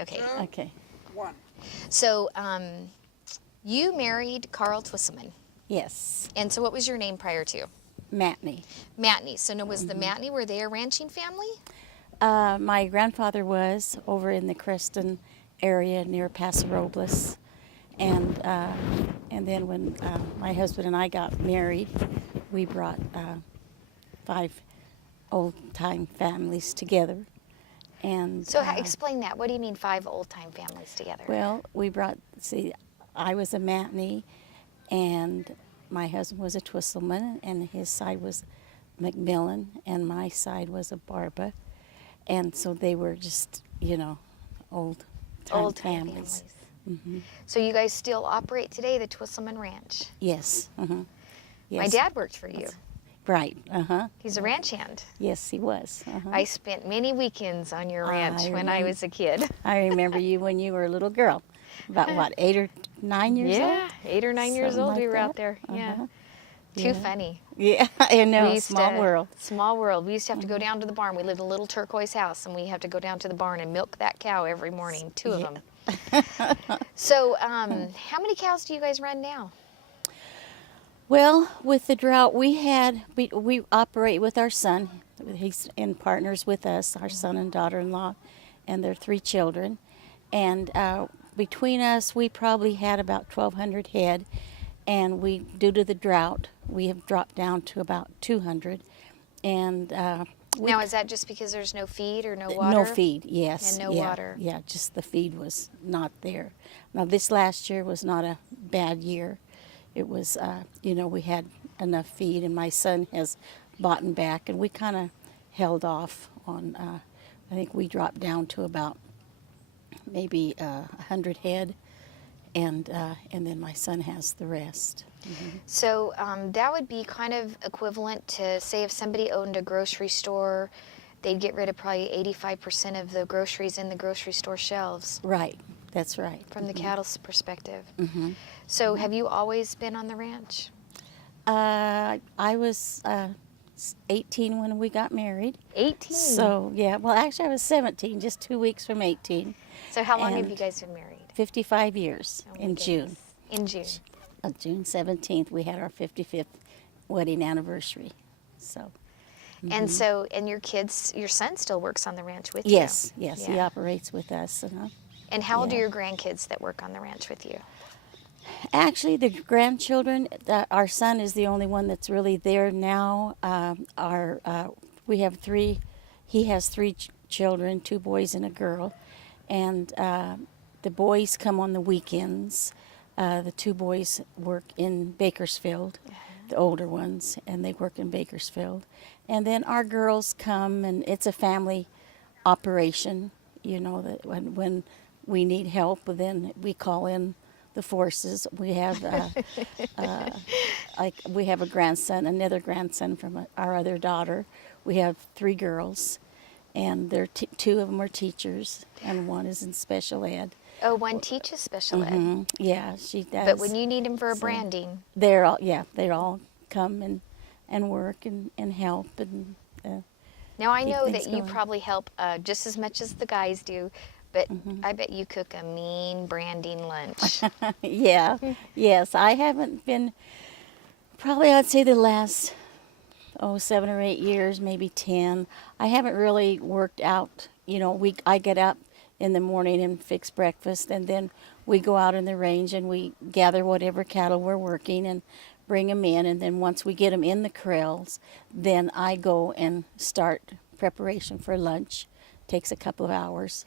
Okay. Okay. One. So, you married Carl Twisselman. Yes. And so what was your name prior to? Matney. Matney. So no, was the Matney, were they a ranching family? My grandfather was over in the Creston area near Paso Robles. And then when my husband and I got married, we brought 5 old-time families together. And So explain that. What do you mean 5 old-time families together? well, we brought, see, I was a Matney, and my husband was a Twisselman, and his side was McMillan, and my side was a Barba. And so they were just, old-time Old-time families. So you guys still operate today, the Twisselman Ranch? Yes. Yes. My dad worked for you. Right. He's a ranch hand. Yes, he was. I spent many weekends on your ranch when I remember. was a kid. I remember you when you were a little girl, about what, 8 or 9 years old? Yeah, 8 or 9 years Something old we like were out that. there. Yeah. Too Yeah. funny. Yeah, I know. We used Small to- world. Small world. We used to have to go down to the barn. We lived in a little turquoise house, and we have to go down to the barn and milk that cow every morning, 2 of Yeah. them. So, how many cows do you guys run now? Well, with the drought, we operate with our son. He's in partners with us, our son and daughter-in-law, and their 3 children. And between us, we probably had about 1,200 head. And due to the drought, we have dropped down to about 200. And Now, is that just because there's no feed or no water? no feed, yes. And no yeah, water. Yeah, just the feed was not there. Now, this last year was not a bad year. It was, we had enough feed, and my son has bought back, and we kind of held off on, I think we dropped down to about maybe 100 head, and then my son has the rest. So that would be kind of equivalent to, say, if somebody owned a grocery store, they'd get rid of probably 85% of the groceries in the grocery store shelves. Right, that's right. From the cattle's perspective. So have you always been on the ranch? I was 18 when we got married. 18? So, yeah, well, actually, I was 17, just 2 weeks from 18. So how long have and you guys been married? 55 years Oh my in June. goodness. In June. June 17th, we had our 55th wedding anniversary. So, And so, and your son still works on the ranch with yes, you? yes, he Yeah. operates with us. And how old are Yeah. your grandkids that work on the ranch with you? Actually, the grandchildren, our son is the only one that's really there now. We have 3, he has 3 children, 2 boys and a girl. And the boys come on the weekends. The 2 boys work in Bakersfield, the older ones, and they work in Bakersfield. And then our girls come, and it's a family operation, that when we need help, then we call in the forces. We have we have a grandson, another grandson from our other daughter. We have 3 girls, and 2 of them are teachers, and 1 is in special ed. Oh, one teaches special ed. Yeah, she does. But when you need them for So, branding, they all come and work and help and. now I keep know things that you going. probably help just as much as the guys do, but I bet you cook a mean branding lunch. Yeah, yes, I haven't been. Probably I'd say the last 7 or 8 years, maybe 10. I haven't really worked out. I get up in the morning and fix breakfast, and then we go out in the range and we gather whatever cattle we're working and bring them in, and then once we get them in the corrals, then I go and start preparation for lunch. Takes a couple of hours.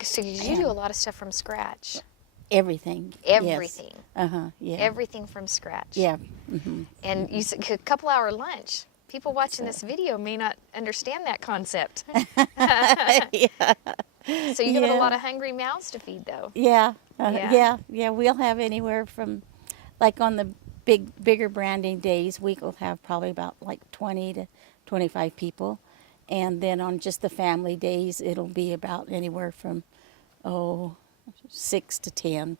So you do a lot of stuff from scratch. Everything. Everything. Yes. Yeah. Everything from scratch. Yeah. And you said a couple hour lunch. People watching this video may not understand that concept. Yeah. So you got a Yeah. lot of hungry mouths to feed, though. Yeah. Yeah. Yeah. We'll have anywhere from, like on the bigger branding days, we'll have probably about like 20 to 25 people. And then on just the family days, it'll be about anywhere from, 6 to 10.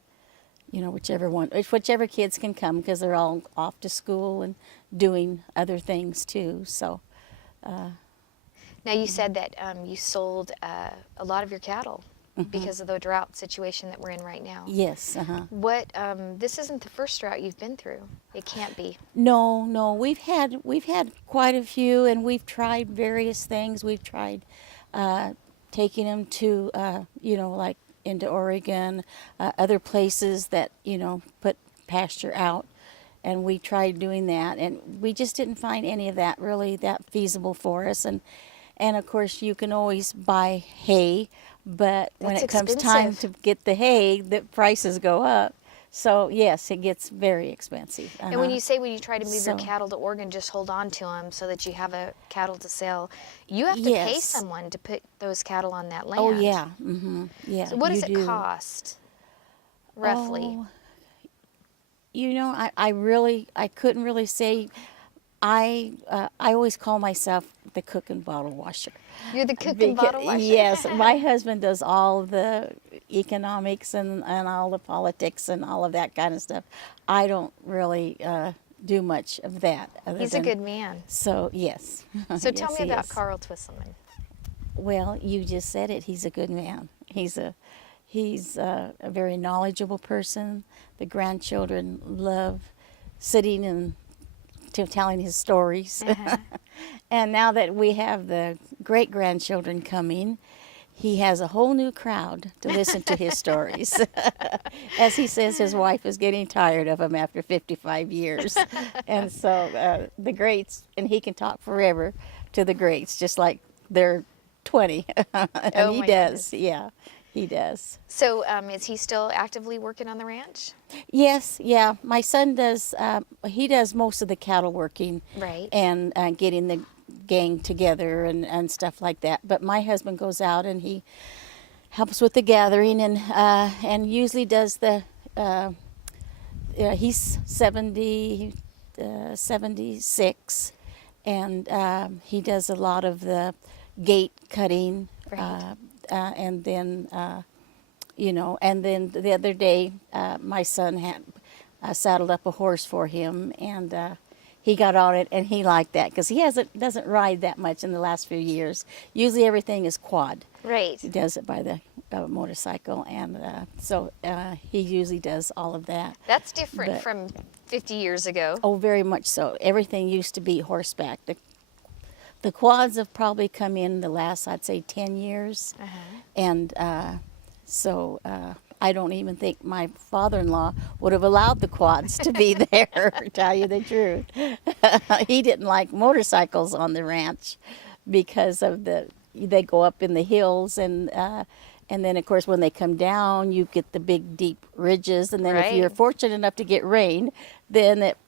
Whichever kids can come, because they're all off to school and doing other things too. So, Now you said that you sold a lot of your cattle. because of the drought situation that we're in right now. Yes. What, this isn't the first drought you've been through. It can't be. No, no, we've had quite a few, and we've tried various things. We've tried taking them to like into Oregon, other places that put pasture out, and we tried doing that, and we just didn't find any of that really that feasible for us. And of course, you can always buy hay, but when That's it comes time to expensive. get the hay, the prices go up. So yes, it gets very expensive. And when you say when you try to move your So- cattle to Oregon, just hold on to them so that you have a cattle to sell, you have to pay Yes. someone to put those cattle on that land. Oh yeah, yeah. So what does you it do. cost, roughly? Oh, I couldn't really say. I always call myself the cook and bottle washer. You're the cook and bottle washer? Yes, my husband does all the economics and all the politics and all of that kind of stuff. I don't really do much of that. He's a good man. So yes. So tell Yes, me he about is. Carl Twisselman. Well, you just said it. He's a good man. He's a very knowledgeable person. The grandchildren love sitting and telling his stories. And now that we have the great grandchildren coming, he has a whole new crowd to listen to his stories. As he says, his wife is getting tired of him after 55 years. And so the greats, and he can talk forever to the greats, just like they're 20. And Oh, he my does. goodness. Yeah, he does. So is he still actively working on the ranch? Yes, yeah. My son does. He does most of the cattle working, Right. and getting the gang together and stuff like that. But my husband goes out and he helps with the gathering and usually does the. He's 76, and he does a lot of the gate cutting, Right. and then. And then the other day, my son had saddled up a horse for him, and he got on it, and he liked that because he doesn't ride that much in the last few years. Usually, everything is quad. Right. He does it by the motorcycle, and so he usually does all of that. That's different But- from 50 years ago. Oh, very much so. Everything used to be horseback. The quads have probably come in the last, I'd say, 10 years, and. So I don't even think my father-in-law would have allowed the quads to be there, to tell you the truth. He didn't like motorcycles on the ranch because of they go up in the hills, and then of course when they come down you get the big deep ridges, and then if you're Right. fortunate enough to get rain, then it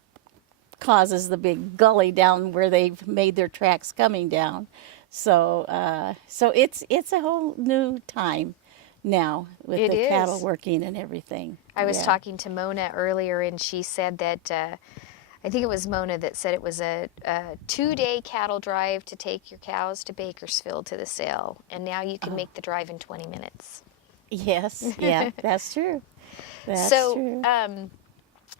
causes the big gully down where they've made their tracks coming down. So it's a whole new time now with It the cattle is. working and everything. I was Yeah. talking to Mona earlier, and she said that I think it was Mona that said it was a 2-day cattle drive to take your cows to Bakersfield to the sale, and now you can make the drive in 20 minutes. Yes, yeah, that's true. That's So, true.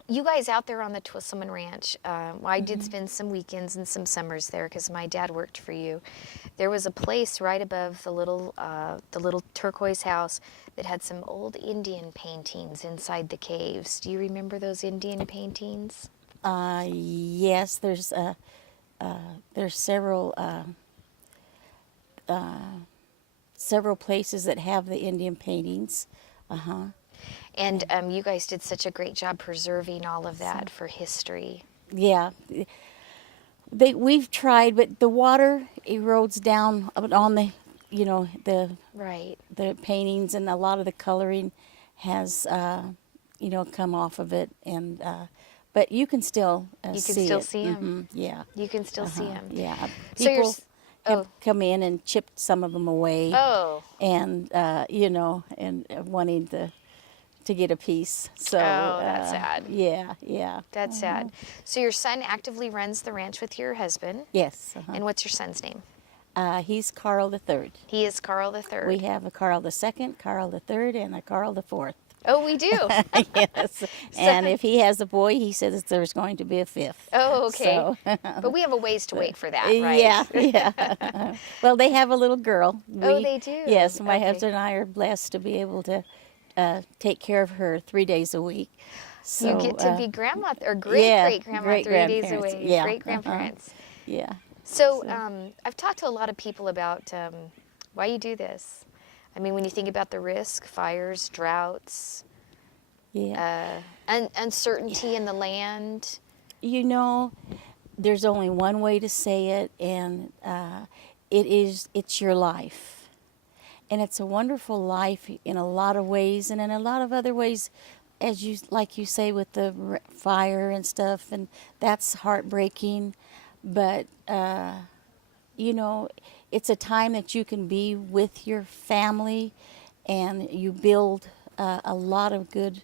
You guys out there on the Twisselman Ranch, I did spend some weekends and some summers there because my dad worked for you. There was a place right above the little turquoise house that had some old Indian paintings inside the caves. Do you remember those Indian paintings? Yes, there's several places that have the Indian paintings. And you guys did such a great job preserving all of that for history. Yeah, we've tried, but the water erodes down on the Right. the paintings, and a lot of the coloring has come off of it, and but you can still You can see still it. see 'em. Yeah. You can still see them. Yeah. So you're People s- have oh. come in and chipped some of them away, Oh. and and wanting to get a piece. So Oh, that's sad. Yeah, yeah. That's sad. So your son actively runs the ranch with your husband. Yes. And what's your son's name? He's Carl the Third. He is Carl the Third. We have a Carl the Second, Carl the Third, and a Carl the Fourth. Oh, we do. Yes. And if he has a boy, he says there's going to be a fifth. Oh, okay. So, But we have a ways to wait for that, right? yeah, yeah. Well, they have a little girl. Oh, they do? Yes, my Okay. husband and I are blessed to be able to take care of her 3 days a week. So, You get to be grandma or great yeah, great grandma great 3 days grandparents. away. Yeah, Great grandparents. yeah. So I've talked to a lot of people about why you do this. I mean, when you think about the risk, fires, droughts, Yeah. uncertainty in the land. You know, there's only one way to say it, and it's your life. And it's a wonderful life in a lot of ways, and in a lot of other ways, as you like you say with the fire and stuff, and that's heartbreaking. But you know, it's a time that you can be with your family, and you build a lot of good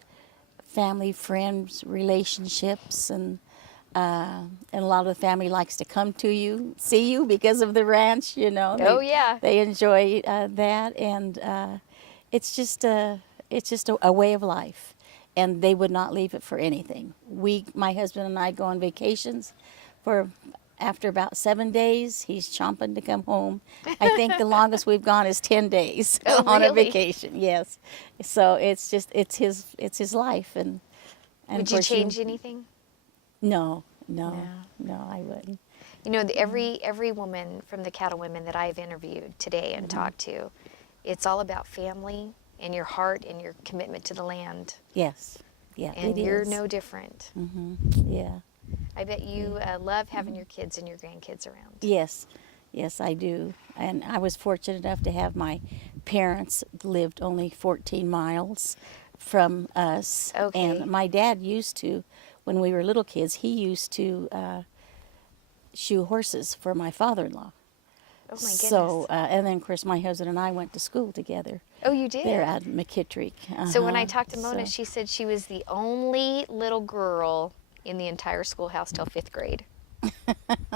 family, friends, relationships, and a lot of the family likes to come to you, see you because of the ranch. You know, Oh, yeah. they enjoy that, and it's just a way of life, and they would not leave it for anything. My husband and I go on vacations for. After about 7 days, he's chomping to come home. I think the longest we've gone is 10 days Oh, on a really? vacation. Yes, so it's his life, and Would of you course change anything? No, No. I wouldn't. You know, every woman from the cattle women that I've interviewed today and talked to, it's all about family and your heart and your commitment to the land. Yes, yeah, And it you're is. no different. Yeah. I bet you love having your kids and your grandkids around. Yes, yes, I do. And I was fortunate enough to have my parents lived only 14 miles from us. Okay. And my dad used to, when we were little kids, he used to shoe horses for my father-in-law. Oh, my goodness. So, and then of course my husband and I went to school together. Oh, you did? There at McKittrick. So when I Uh-huh. talked to Mona, So- she said she was the only little girl in the entire schoolhouse till 5th grade.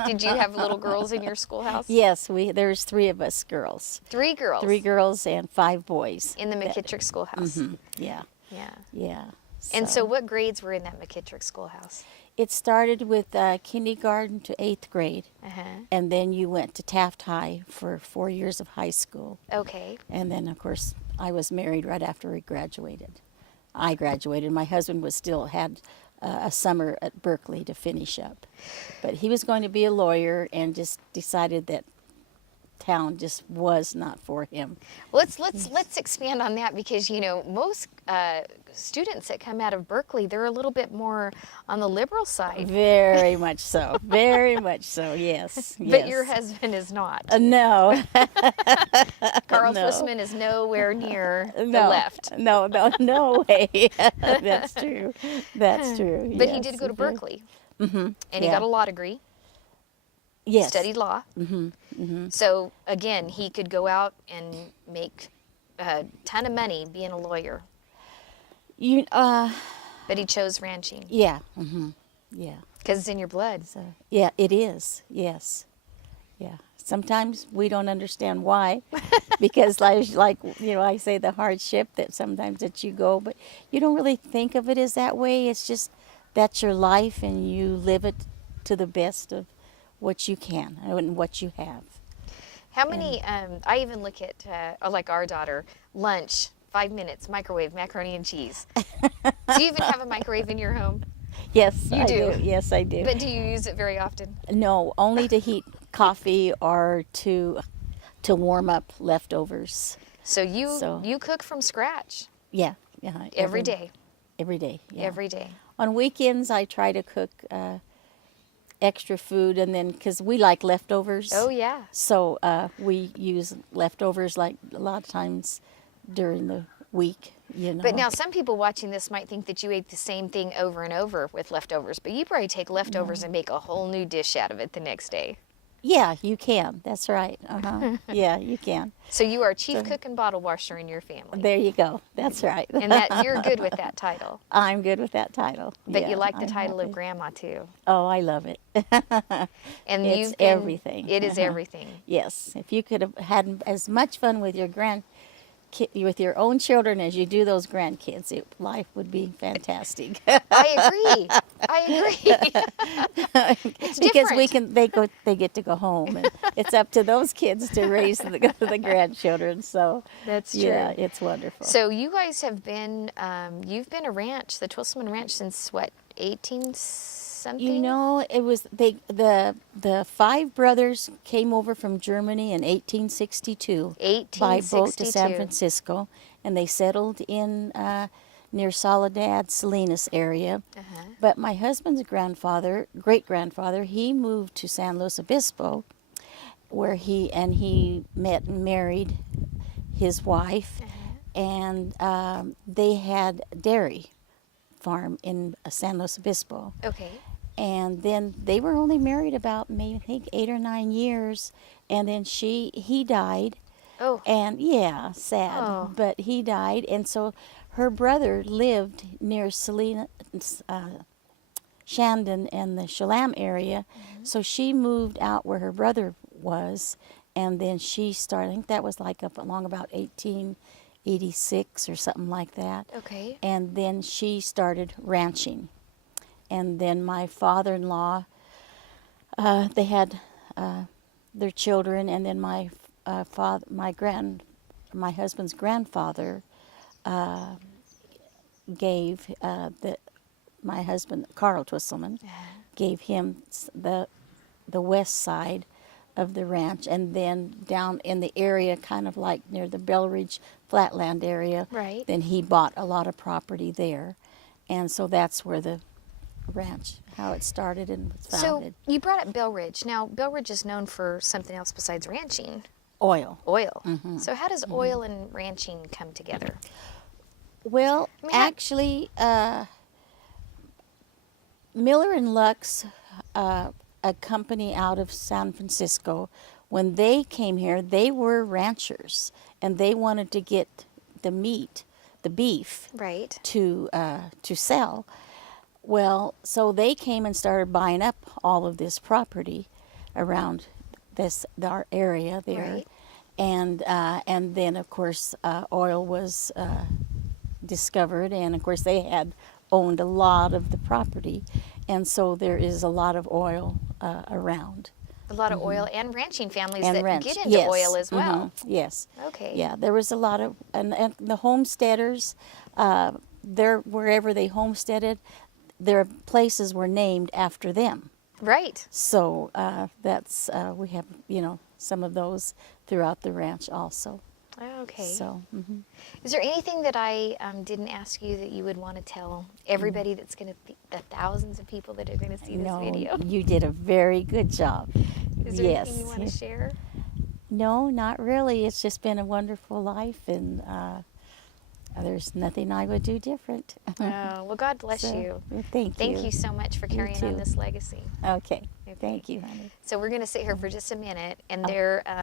Did you have little girls in your schoolhouse? Yes, there's 3 of us girls. 3 girls. 3 girls and 5 boys. In the McKittrick schoolhouse. Yeah, Yeah. yeah. And so what grades were in that McKittrick schoolhouse? It started with kindergarten to 8th grade, Uh-huh. and then you went to Taft High for 4 years of high school. Okay. And then, of course, I was married right after we graduated. I graduated. My husband was still had a summer at Berkeley to finish up. But he was going to be a lawyer and just decided that town just was not for him. Well, let's expand on that because you know most students that come out of Berkeley, they're a little bit more on the liberal side. Very much so. Very much so, yes. But your yes. husband is not. No. Carl no. Twissman is nowhere near the No, left. no way. That's true. That's true. But he yes, did go to did. Berkeley. And he yeah. got a law degree. Yes. Studied law. So again, he could go out and make a ton of money being a lawyer, You, but he chose ranching yeah. Yeah. because it's in your blood. So, yeah, it is. Yes. Yeah. Sometimes we don't understand why, because like you know, I say the hardship that sometimes that you go, but you don't really think of it as that way. It's just that's your life, and you live it to the best of what you can and what you have. How many? I even look at like our daughter lunch. 5 minutes, microwave, macaroni and cheese. Do you even have a microwave in your home? Yes, You I do. Yes, I do. But do you use it very often? No, only to heat coffee or to warm up leftovers. So you So- you cook from scratch Yeah, yeah. every day. Every day. Yeah. Every day. On weekends, I try to cook extra food, and then because we like leftovers. Oh yeah. So we use leftovers like a lot of times during the week. You know. But now some people watching this might think that you ate the same thing over and over with leftovers, but you probably take leftovers and make a whole new dish out of it the next day. Yeah, you can. That's right. Yeah, you can. So you are chief cook and bottle washer in your family. There you go. That's right. And that you're good with that title. I'm good with that title. But Yeah, you like the I'm title of happy. grandma too. Oh, I love it. And It's you've been, everything. It is Uh-huh. everything. Yes, if you could have had as much fun with your with your own children as you do those grandkids. Life would be fantastic. I agree. I agree. It's Because different. they get to go home, and it's up to those kids to raise the grandchildren. So That's yeah, true. it's wonderful. So you guys have been, you've been a ranch, the Twilsman Ranch, since what, 18 something? You know, it was the five brothers came over from Germany in 1862 by boat to San 1862. Francisco, and they settled in near Soledad, Salinas area. Uh-huh. But my husband's great grandfather, he moved to San Luis Obispo, where he met and married his wife, and they had dairy farm in San Luis Obispo. Okay. And then they were only married about maybe I think 8 or 9 years, and then he died, Oh, and yeah, sad, Oh. but he died, and so her brother lived near Shandon and the Shalam area, so she moved out where her brother was, and then she started. I think that was like up along about 1886 or something like that. okay. And then she started ranching. And then my father-in-law, they had their children, and then my husband's grandfather gave my husband Carl Twisselman gave him the west side of the ranch, and then down in the area, kind of like near the Belridge Flatland area. Right. Then he bought a lot of property there, and so that's where the ranch, how it started and was founded. So you brought up Belridge. Now, Belridge is known for something else besides ranching, Oil. oil. So how does oil and ranching come together? Well, I mean, actually, Miller and Lux, a company out of San Francisco, when they came here, they were ranchers, and they wanted to get the meat, the beef, Right. to sell. Well, so they came and started buying up all of this property around our area there, Right. and then of course oil was discovered, and of course they had owned a lot of the property, and so there is a lot of oil around. A lot of oil and ranching families And that ranch, get into yes. oil as well. Yes. Okay. Yeah, there was a lot of, and the homesteaders, wherever they homesteaded, their places were named after them. Right. So that's we have some of those throughout the ranch also. Okay. So Is there anything that I didn't ask you that you would want to tell everybody that's going to, the thousands of people that are going to see this no, video? you did a very good job. Is there Yes. anything you want to share? No, not really. It's just been a wonderful life, and there's nothing I would do different. Oh, well, God bless So, you. Thank you. Thank you so much for carrying on too. this legacy. Okay. Okay. Thank you, honey. So we're going to sit here for just a minute, and there.